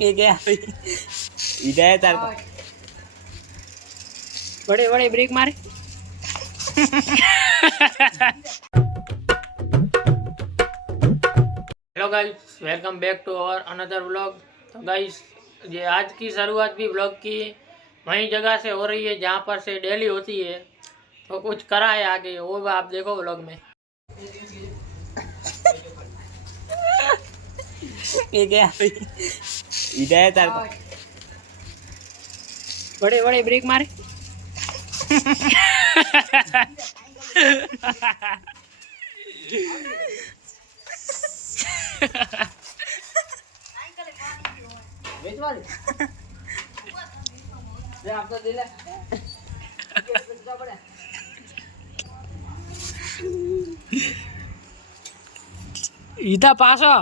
ये क्या इधर है तार बड़े बड़े ब्रेक मारे। Hello guys, welcome back to our another vlog. तो गाइस, ये आज की शुरुआत भी व्लॉग की वही जगह से हो रही है जहाँ पर से डेली होती है। तो कुछ करा है आगे, वो भी आप देखो व्लॉग में। ये क्या इधर है तार बड़े बड़े ब्रेक मारे। ईता पासो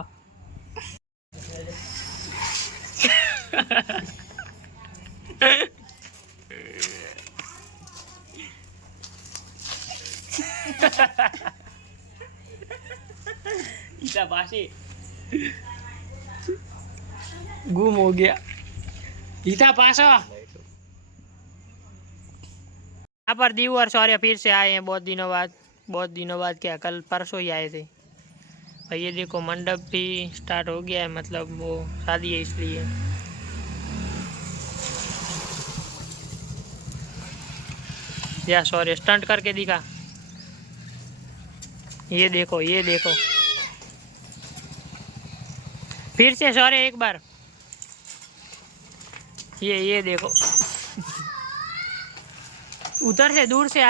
इधर पासी गुम हो गया। ईता पासो। यहाँ पर दीव और शौर्य फिर से आए हैं बहुत दिनों बाद क्या, कल परसों ही आए थे भाई। ये देखो मंडप भी स्टार्ट हो गया है, मतलब वो शादी है इसलिए। या शौर्य स्टंट करके दिखा। ये देखो ये देखो, फिर से शौर्य एक बार। ये देखो, उधर से दूर से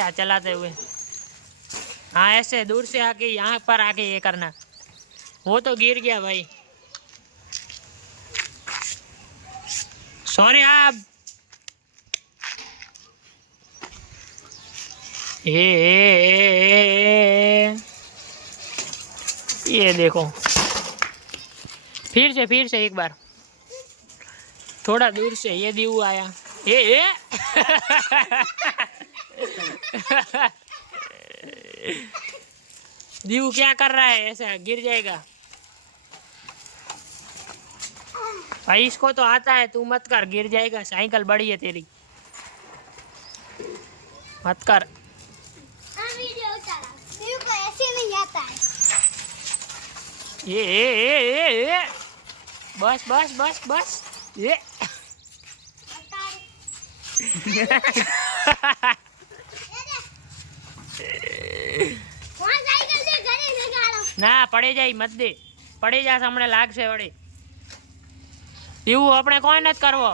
आ चलाते हुए। हाँ ऐसे दूर से आके यहाँ पर आके ये करना। वो तो गिर गया भाई। सॉरी आप। ये देखो, फिर से एक बार, थोड़ा दूर से। ये दीव आया। ये दीव क्या कर रहा है, ऐसा गिर जाएगा भाई। इसको तो आता है, तू मत कर, गिर जाएगा। साइकिल बड़ी है तेरी, मत कर। ऐसे नहीं आता है। ये बस बस बस बस। ये ના પડે જાય, મત દે, પડી જા હમણાં લાગશે વળી। એવું આપણે કોઈ નથી કરવો।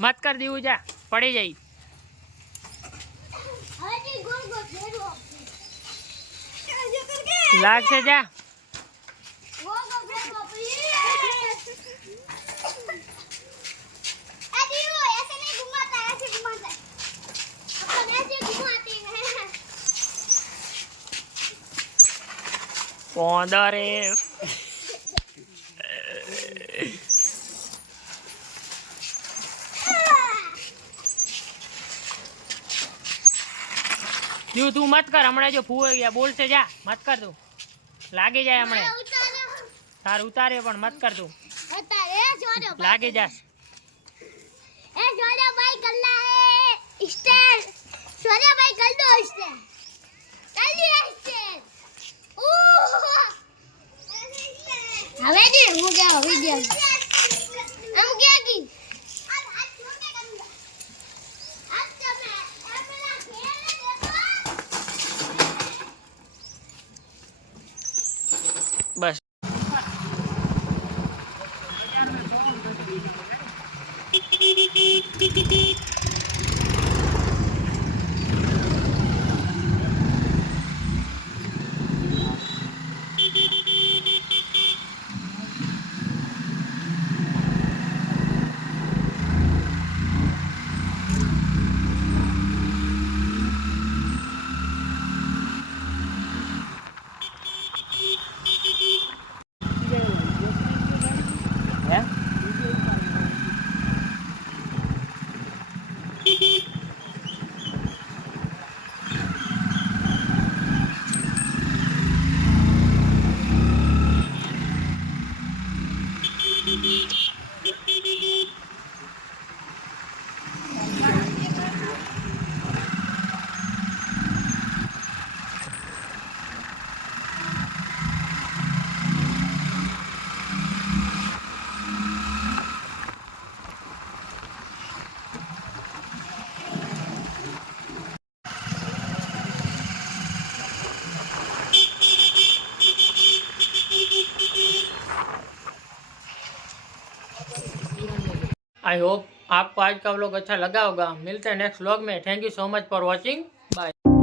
મત કર દીવું, જા પડી જાય। લાગશે, જા। પોંદરે તું તું મત કર, હમણાં જો ફૂ ગયા બોલશે, જા મત કર તું, લાગી જાય હમણાં। તાર ઉતારે પણ મત કર તું, લાગી જા। હવે જે હું ગયા વિડિયો આમ ગયા કી બસ। आई होप आपको आज का व्लॉग अच्छा लगा होगा। मिलते हैं नेक्स्ट व्लॉग में। Thank you so much for watching. Bye.